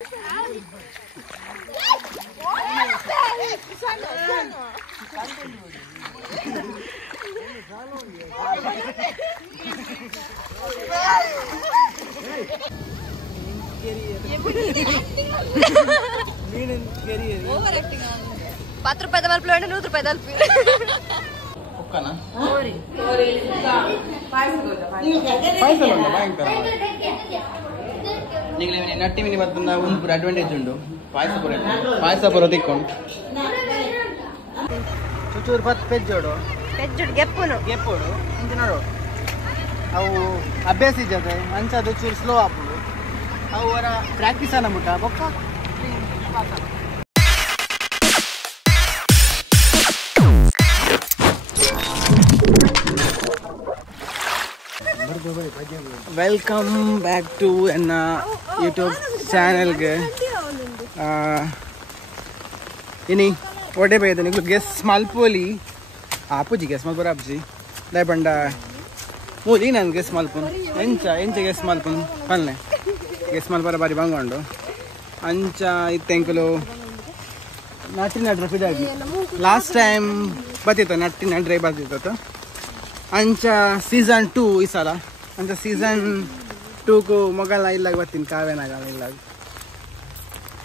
₹10 ತಲುಪಿ ₹100 ತಲುಪಿ Nutty mini ಬರ್ತಂದ ಒಂದು ಅಡ್ವಾಂಟೇಜ್ ಉಂಟು ಪಾಯಸ ಪೂರ ತಿಕ್ಕೊಂಡು ಚೂರು ಪೆಜ್ಜೋಡು ಗೆಪ್ಪೋಡು ಇಂಚ ನೋಡು ಅವು ಅಭ್ಯಾಸ ಇದ್ದದೆ ಅಂಚದು ಚೂರು ಸ್ಲೋ ಆಪುಡು ಅವು ಅವರ ಪ್ರಾಕ್ಟೀಸ್ ಅನ್ನಬಿಟ್ಟ ಬೊಕ್ಕ ವೆಲ್ಕಮ್ ಬ್ಯಾಕ್ ಟು ಎನ್ನ ಯೂಟ್ಯೂಬ್ ಚಾನೆಲ್ಗೆ ಇನಿ ಒಡೆ ಬೈದ ನೀವು ಗೆಸ್ ಮಲ್ಪೋಲಿ ಆಪುಜಿ ಗೆಸ್ ಮಲ್ಪೋರ ಆಪುಜಿ ದಯ ಬಂಡ ಮೂಲಿ ನಾನು ಗೆಸ್ ಮಲ್ಪುನ್ ಎಂಚ ಗೆಸ್ ಮಲ್ಪುನ್ ಪಲ್ಲೆ ಗೆಸ್ ಮಲ್ಪರ ಬಾರಿ ಬಂಗೊಂಡು ಅಂಚ ಇತ್ತೆಂಕಲು ನಟ್ಟಿ ನಡ್ರೆ ಫಿದಾಗಿ ಲಾಸ್ಟ್ ಟೈಮ್ ಬರ್ತಿತ್ತು ನಟ್ಟಿ ನಡ್ರೆ ಬರ್ತಿತ್ತು ಅಂಚ ಸೀಸನ್ 2 ಈ ಸಲ ಅಂಚ ಸೀಸನ್ 2 ಮೊಗಲ್ನ ಇಲ್ಲಾಗ ಬರ್ತೀನಿ ಕಾವ್ಯನಾಗಲ್ಲ ಇಲ್ಲಾಗ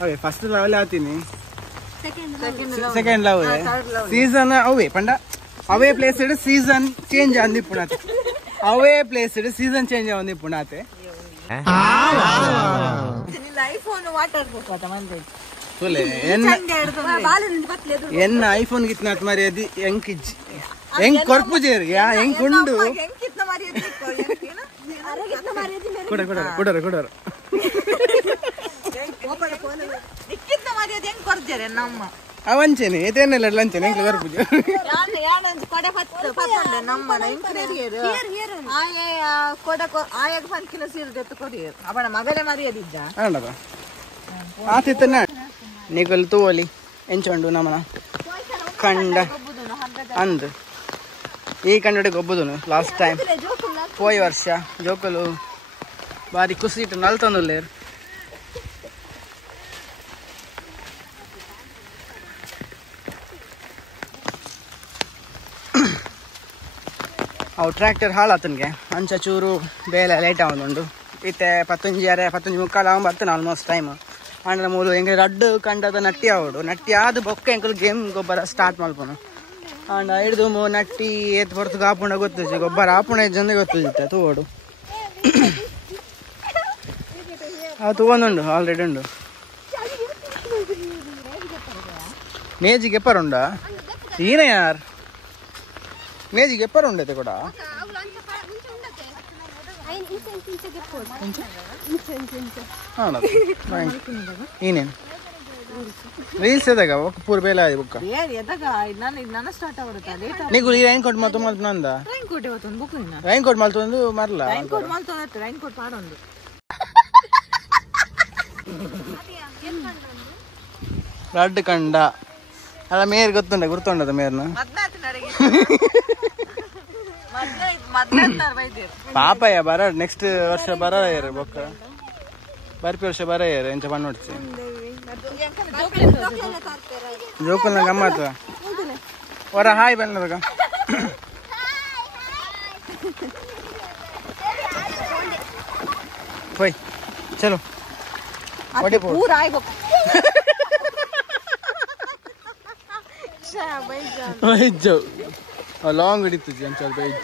ಅವೇ ಫಸ್ಟ್ ಲವ್ ಆತೀನಿ ಸೆಕೆಂಡ್ ಲವ್ ಸೀಸನ್ ಅವೇ ಪಂಡ ಅವೇ ಪ್ಲೇಸ್ ಸೀಸನ್ ಚೇಂಜ್ ಅಂದಿ ಪುಣಾತೆ ಅವೇ ಪ್ಲೇಸ್ ಸೀಸನ್ ಚೇಂಜ್ ಅಂದಿ ಪುಣಾತೆ ಎನ್ನ ಐಫೋನ್ ಗಿತ್ನ ಮರ್ಯಾದಿ ಎಂಕಿಜ್ ಹೆಂಗ್ ಕೊರ್ಪುಜೇರಿ ಹೆಂಗ್ ಕುಂಡು ಕೊಡರ ಅವಂಚೇನೆ ಏತೇನೆಲ್ಲ ಲಂಚನೆ ಹೆಂಗ್ ಕೊರ್ಪುಜೆ ಆತಿತ್ತ ನಿಗಲ್ ತೂವಲಿ ಎಂಚೊಂಡು ನಮ್ಮನ ಕಂಡ ಅಂದ್ ಈ ಕಂಡು ಗೊಬ್ಬುದು ಲಾಸ್ಟ್ ಟೈಮ್ ಹೋಯ್ ವರ್ಷ ಜೋಕಲು ಬಾರಿ ಖುಷಿ ಇಟ್ಟು ನಲ್ತಂದುಲ್ಲೇರು ಅವು ಟ್ರ್ಯಾಕ್ಟರ್ ಹಾಳಾತನ್ಗೆ ಅಂಚ ಚೂರು ಬೇಲೆ ಲೇಟ್ ಆಗೋದುಂಡು ಇತ್ತೆ 11 ಮುಕ್ಕಾಲು ಆಗ ಬರ್ತಾನೆ ಆಲ್ಮೋಸ್ಟ್ ಟೈಮ್ ಅಂದ್ರೆ ಮೂರು ಹೆಂಗೆ ರಡ್ಡು ಕಂಡದ ನಟ್ಟಿ ಆಗೋಡು ನಟ್ಟಿ ಆದ ಬೊಕ್ಕ ಹೆಂಕಲು ಗೇಮ್ ಗೊಬ್ಬರ ಸ್ಟಾರ್ಟ್ ಮಾಡ್ಕೊನು ಅಂಡ್ ಹಿಡ್ದು ನಟ್ಟಿ ಎತ್ತು ಬರ್ತು ಆಪುಣ ಗೊತ್ತಿಜಿ ಗೊಬ್ಬರ ಆಪುಣ ಜನ ಗೊತ್ತಿರುತ್ತೆ ತೂಡು ಅದು ತಗೊಂಡುಂಡು ಆಲ್ರೆಡಿ ಉಂಡು ಮೇಜಿಗೆ ಎಪ್ಪರುಂಡ ಈನ ಯಾರು ಮೇಜಿಗೆ ಎಪ್ಪರುಂಡೈತೆ ಕೂಡ ಈನೇನು ರೀಲ್ಸ್ ಎದಾಗ ಪೂರ ಬೇಲೆ ಆಗಿ ಬುಕ್ಕ ನೀವು ಈ ರೈನ್ ಕೋಟ್ ಮಾತು ಮಲ್ತು ನಂದ ರೈನ್ ಕೋಟ್ ಮಾಲ್ತು ಒಂದು ಮರಲ ರಡ್ ಕಂಡ ಅಲ್ಲ ಮೇರ್ ಗೊತ್ತುಂಡ ಗುರ್ತುಂಡದ ಮೇರ್ನ ಪಾಪಯ್ಯ ಬರ ನೆಕ್ಸ್ಟ್ ವರ್ಷ ಬರ ಬೊಕ್ಕ ಬರ್ಪಿ ವರ್ಷ ಬರ ಎಂಚ ಬಣ್ಣ ನೋಡ್ಸಿ ಜೋಕಲ್ನ ಗಮ್ಮತ್ ಹೊರ ಹಾಯ್ ಬನ್ನದಾಗ ಹೋಯ್ ಚಲೋ ಲಾಂಗ್ ಹಿಡಿತು ಅಂಚ ಬೈಜ್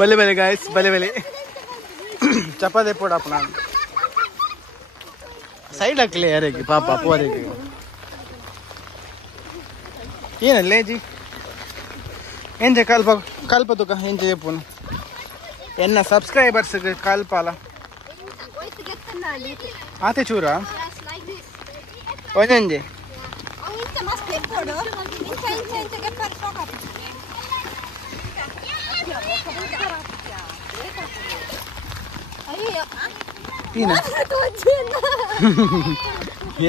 ಬಲೆ ಗಾಯ್ಸ್ ಬಲೆ ಚಪಾತಿ ಪೋಡಪ್ಪ ನಾನು ಸೈಡ್ ಹಾಕ್ಲಿ ಯಾರಿಗೆ ಪಾಪ ಪೋರಿಗೆ ಏನಲ್ಲೇ ಜಿ ಎಂಜ ಕಲ್ಪ ತುಕ ಎಂಜ ಚೆಪ್ಪುನು ಎನ್ನ ಸಬ್ಸ್ಕ್ರೈಬರ್ಸ್ ಕಲ್ಪಲ್ಲ ಆತೆ ಚೂರ ಒಂಜಂಜೆ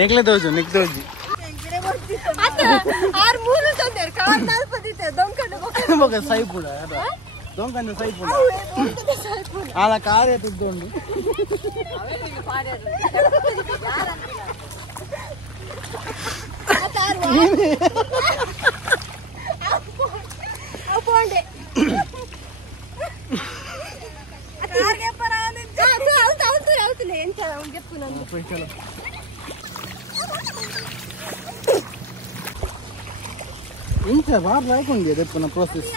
ಏಕ್ಲೆ ತೋಜು ನಿಕ್ ತೋಜಿ ಸೈ ಪುಡ ದೊಂಕಂದು ಸೈಪುನ ಆಳ ಕಾರ್ಯ ತುದ್ದೊಂಡು ఇంత బాగా లేకుంది రేపు ప్రాసెస్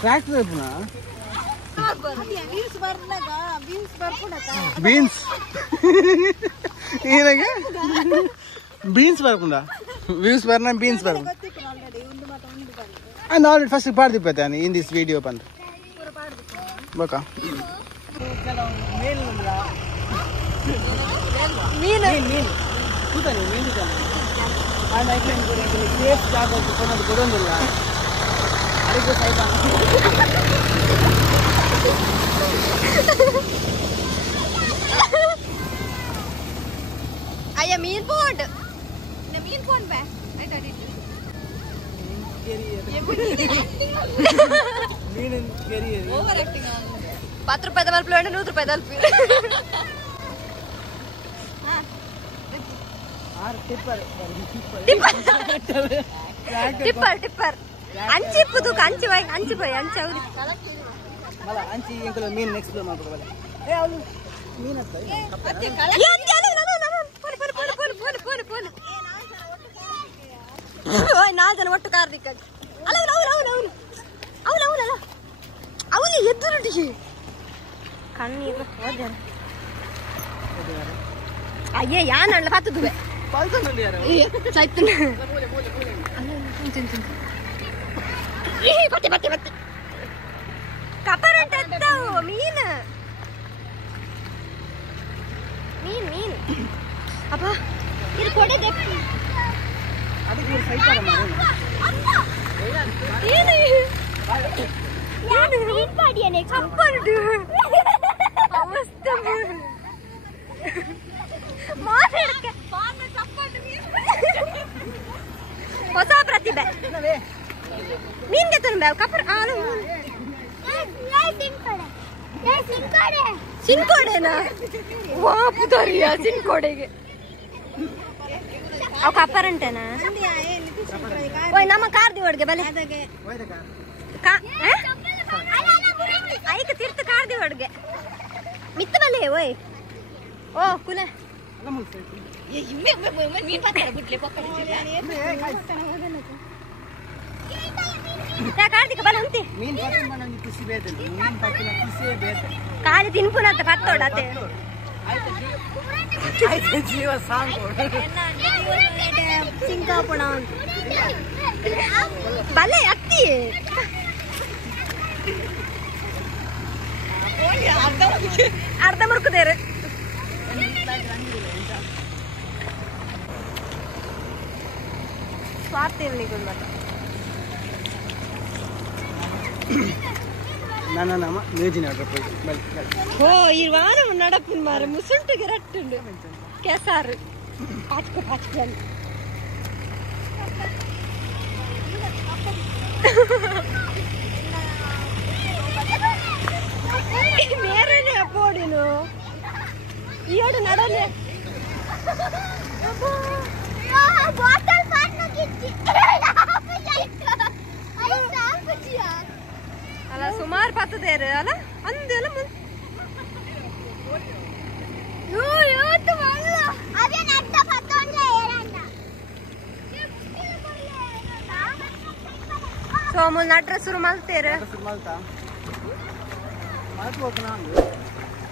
ట్రాక్టర్ రేపునా బీన్స్ ఈయనగా బీన్స్ బరకుండా వ్యూస్ బరనా బీన్స్ బరకుండా and already first part dipetani in this video pandu boka meen kutani meen kutani and I can go into safe jaga konadu kodondilla arigo saiba aya meen pond na meen pond ba I thought it over acting 10 ರೂಪಾಯಿ ತಲುಪಲು 100 ರೂಪಾಯಿ ತಲುಪಿ tipper ಅಂಚಿಪ್ಪುದು ಅಂಚಿ pi ಅಂಚಿ ಹೌದು ಮಲ ಅಂಚಿ ಎಂಕಲ ಮೀನ್ explore ಮಾಡ್ಕೊಳ್ಳಿ ಏ ಅವಳು ಮೀನ್ ಅಂತ ನಾಲ್ಕು ಜನ ಒಟ್ಟು ಕಾರ್ದಿಕ್ಕ ಅವನು ಎದ್ದು ಕಣ್ಣೀರು ಅಯ್ಯೇ ಯಾನಲ್ಲ ಪತ್ತದುವೆ ಕಪರಟ್ ಎತ್ತವು ಮೀನು ಮೀನ್ ಅಪ್ಪ ಇದು ಕೊಡೆ ಅದಕ್ಕೆ ಸೈಕಲ್ ಹೊಸ ಪ್ರತಿಭೆ ಮೀನ್ಗೆ ತುಂಬ ಕಪರ್ ಸಿನ್ಕೋಡೆನಾ ವಾ ಪುದರಿಯ ಸಿನ್ಕೋಡೆಗೆ ಅವು ಕಪ್ಪರಂಟೇನಾ ಓಯ್ ನಮ್ಮ ಕಾರ್ದಿ ಹೊಡ್ಗೆ ಬಲೆ ಐಕ ತೀರ್ಥ ಕಾರ್ದಿ ಹೊಡ್ಗೆ ಮಿತ್ತ ಬಲೆ ಓಯ್ ಓ ಕುಲೆ ಕಾರ್ದಿಕ ಬಲ ಅಂತಿ ಕಾಲಿ ತಿನ್ಪುನತ್ತ ಪತ್ತೋಡತ್ತೆ ಜೀವ ಸಾಂಗ್ ಸಿಂಕಾಪುಣ ಬಲೆ ಅತ್ತಿ ಅರ್ಧ ಮುರುಕುದೇರು ಸ್ವಾರ್ಥಿ ನನ್ನ ನಾಮ ಮ್ಯೂಜಿನ್ ಓ ಈ ವಾರ ನಡಪಿನ ಮಾರ ಮುಸುಂಟಿಗೆ ರಟ್ಟುಂಡು ಕೆಸಾರು ಪಾಚ್ಕ ಮೇರೇನೆ ಅಪ್ಪೋಡಿನು ಈಯೋಡು ನಡಲೆ ಬಾಟಲ್ ಪಾಟ್ನ ಕಿಚ್ಚಿ ಅಲ್ಲ ಸುಮಾರು ಪತ್ತದೇರು ಅಲ್ಲ ಅಂದೆಲ್ಲ ಸೋಮುಲ್ ನಟ್ರ ಶುರು ಮಾಡ್ತೇರ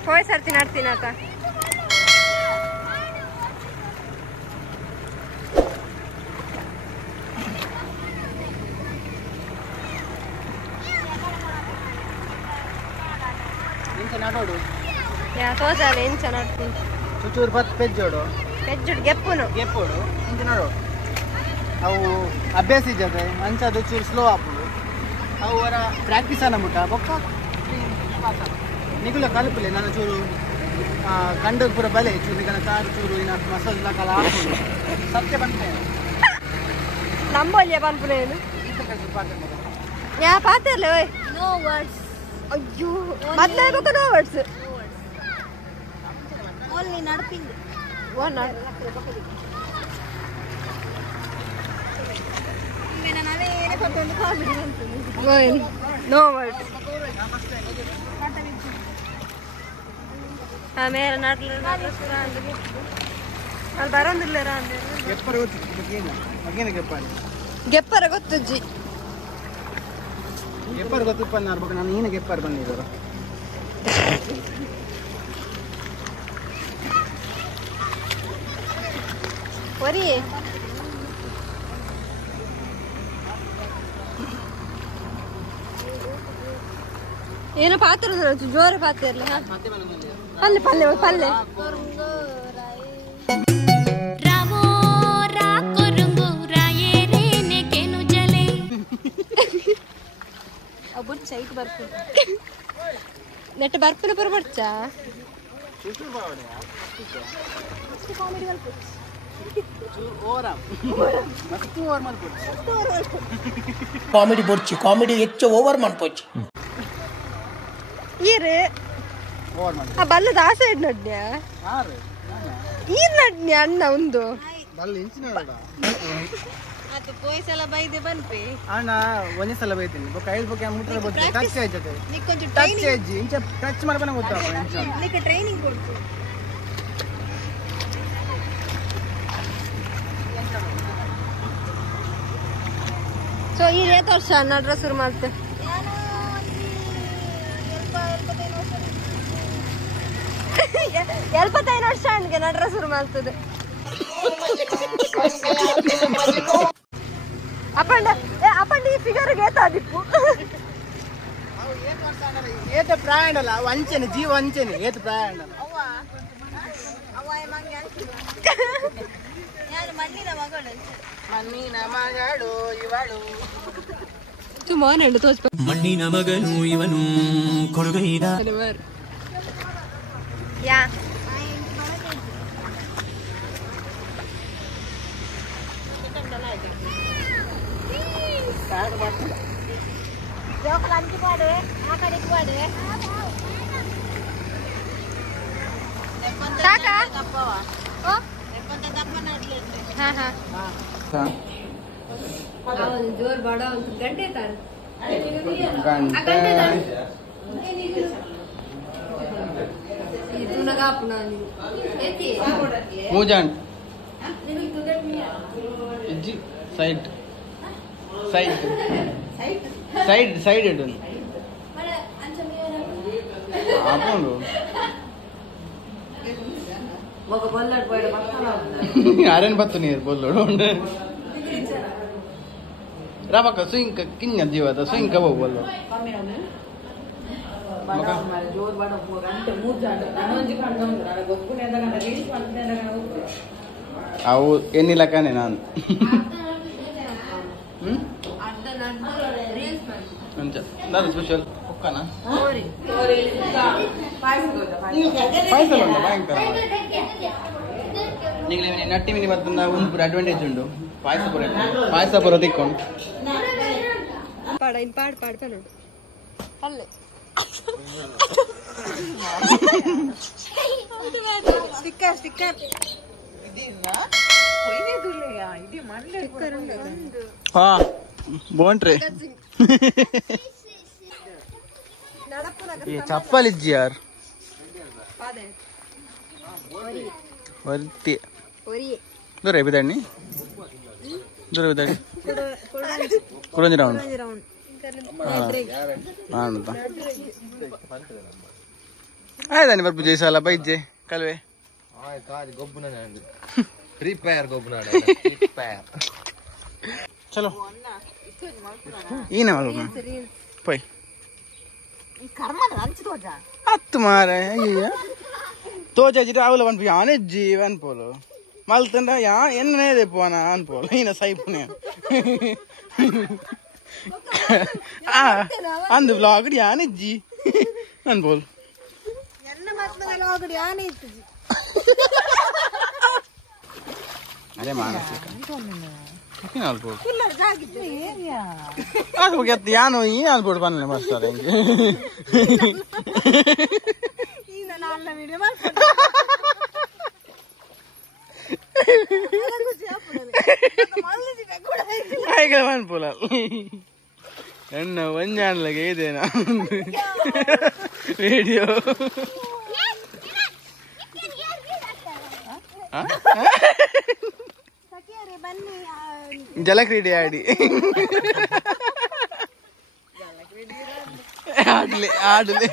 ಹೋಯ್ ಸರ್ತಿ ನಡ್ತೀನಿ ಆತ నడోడు యా తోజాలే ఇంచ నడుతుంది చుచూరు పత్ పెజ్జోడు ಗೆಪ್ಪುನು ఇంచ నడోడు ಅವು ಅಭ್ಯಾಸ ಇದ್ದದೆ ಅಂಚದು ಚೂರು ಸ್ಲೋ ಆಪುಡು ಅವು ಅವರ ಪ್ರಾಕ್ಟೀಸ್ ಅನ್ನಬಿಟ್ಟ ಬೊಕ್ಕ ನಿಗುಲ ಕಲಪಲೆ ನನ್ನ ಚೂರು ಕಂಡು ಪೂರ ಬಲೆ ಚೂರಿಗಳ ಕಾರು ಚೂರು ಇನ್ನ ಮಸಾಲ ಕಲ ಸತ್ಯ ಬಂತೆ ನಂಬಲ್ಯ ಪನ್ಪುನೇನು ಯಾ ಪಾತಿರ್ಲೆ ಓಯ್ ನೋ ವರ್ಡ್ಸ್ ಅಯ್ಯೋ ಮತ್ತೆ ಬೇಕು ನೋ ವರ್ಡ್ಸ್ ಓನ್ಲಿ ನಡ್ಪಿಂಗ್ ಓ ನಡ್ ನೋ ವರ್ಡ್ಸ್ ಮೇರೆ ನಾಟ್ಲ ಅಲ್ಲಿ ಬರೋದಿಲ್ಲ ಗೆಪ್ಪರ ಗೊತ್ತಜ್ಜಿ ಗೆಪ್ಪರ್ ಗೊತ್ತಿಪ್ಪ ಅನ್ಬೇಕು ನಾನು ಏನು ಗೆಪ್ಪರ್ ಬಂದಿದ್ದಾರೆ ಒರಿ ಏನೋ ಪಾತ್ರ ಜೋರ ಪಾತ್ರ ಇರಲಿ ಪಲ್ಲೆ ಪಲ್ಲೆ ಪಲ್ಲೆ ಸೈಟ್ ಬರ್ತು ನೆಟ್ ಬರ್ಪನ ಪುರ ಬರ್ಚ ಕಾಮಿಡಿ ಬೊಚ್ಚಿ ಕಾಮಿಡಿ ಹೆಚ್ಚು ಓವರ್ ಮಾಡ್ಪೋಚಿ ಈರು ಆ ಬಲ್ಲದ ಆ ಸೈಡ್ ನಡ್ನ್ಯ ಈರ್ ನಡ್ನ್ಯ ಅಣ್ಣ ಒಂದು ಅದು ಪೋಯ್ಸಲ ಬೈದೆ ಬನ್ಪೆ ಅಣ್ಣ ಒಂದೇ ಸಲ ಬೈತೀನಿ ಕೈಲ್ ಬಗ್ಗೆ ಮುಟ್ರೆ ಬರ್ತದೆ ಟಚ್ ಆಯ್ತದೆ ಟಚ್ ಅಜ್ಜಿ ಇಂಚ ಟಚ್ ಮಾಡ್ಬನ ಗೊತ್ತಾಗ ನಿಕ್ಕೆ ಟ್ರೈನಿಂಗ್ ಕೊಡ್ತು ಸೊ ಈ ರೇಟ್ ವರ್ಷ ನಡ್ರ ಶುರು ಮಾಡ್ತೆ ಎಲ್ಪತ್ತೈದು ವರ್ಷ ಅಣ್ಣಿಗೆ ನಡ್ರ ಶುರು ಮಾಡ್ತದೆ ಅಪ್ಪಂಡ ಈ ಫಿಗರ್ಗೆ ಏತಾದಿಪ್ಪು ಏತ ಪ್ರಾಯಣ ಅಲ್ಲ ವಂಚನೆ ಜೀವ ವಂಚನೆ ಏತ ಪ್ರಾಯಣ ಮಣ್ಣಿನ ಮಗಳು ಇವಳು ಸುಮಾರು ತೋಚ್ ಮಣ್ಣಿನ ಮಗನು ಇವನು ಕೊಡುಗೈದ ಯಾ ಜೋರ್ ಬಾಡ ಒಂದು ಗಂಟೆ ತಾರ ಮೂಜಾನ್ ಸೈಡ್ ಸೈಡ್ ಸೈಡ್ ಸೈಡ್ ಇಡು ಹಾಕೊಂಡು ಆರೇನು ಬತ್ತು ನೀರು ಬೋಲ್ಲೋಡು ರಾಬಕ್ಕ ಸುಯಿಂಕ ಕಿಂಗ ಜೀವದ ಸುಯಿಂಕ ಹೋಗ್ಬಲ್ಲು ಅವು ಏನಿಲ್ಲ ಕಾನೆ ನಾನು ಸ್ಪೆಷಲ್ ಕುಕ್ಕನ ಪಾಯಸ ಭಯಂಕರ ನಿಮಗೆ ನಟ್ಟಿ ಮಿನಿ ಬರ್ತಂದ ಒಂದು ಪೂರ ಅಡ್ವಾಂಟೇಜ್ ಉಂಟು ಪಾಯಸ ಪೂರ ತಿಕ್ಕೊಂಡು ಪಾಡ ಇನ್ ಪಾಡ್ ಪಾಡ್ ಪಲ್ಲೆ ಪಲ್ಲೆ ಸ್ಟಿಕ್ಕರ್ ಸ್ಟಿಕ್ಕರ್ ಹಾ ಬೋಂಟ್ರಿ ಚಪ್ಪಲ್ ಇಜ್ಜಿ ಯಾರು ವರ್ತಿ ದೂರ ಬಿದಣ್ಣಿ ದೂರ ಬಿದಣ್ಣಿ ಕುರಂಜಿ ರೌಂಡ್ ಅಂತ ಆಯ್ತಾನೆ ಬರ್ಪು ಜೈಸಲ್ಲ ಬೈಜ್ಜೆ ಕಲ್ವೆ ಚಲೋ ಏನೇ ಪೈ ಹತ್ತು ಮಾರ ತೋಚಾಚಿಟ್ಟು ಅವಲ ಪನ್ಪು ಯಾನೆಜ್ಜಿ ಅನ್ಪೋಲು ಮಲ್ತಂಡ ಯಾ ಎನ್ನೇದೆ ಪೋನ ಅನ್ಪೋಲು ಈನ ಸೈಪುನೆ ಅಂದು ಬ್ಲಾಗ್ ಯಾನೆಜ್ಜಿ ಅನ್ಪೋಲು ಅದೇ ಮಾನಸಿಕ ಅದು ಯಾನು ಈ ಅಲ್ಬಿಟ್ಟು ಬಂದ ಮಾಡ್ತಾರೆ ಹಿಂಗೆ ಮನ್ಪುಲ ಎಣ್ಣ ಒಂಜಾನ್ಲಗೆ ಇದೇನಾ ವಿಡಿಯೋ ಜಲಕ್ರೀಡೆ ಆಡಿ ಆಡ್ಲೆ ಆಡ್ಲೆ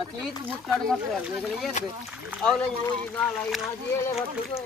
ಅತೀತ್ ಮುಟ್ಟಾಡು ಮಕ್ಕಳು ಅವಳ ನಾಳೆ ಏಳೆ ಹೊತ್ತಿಗೆ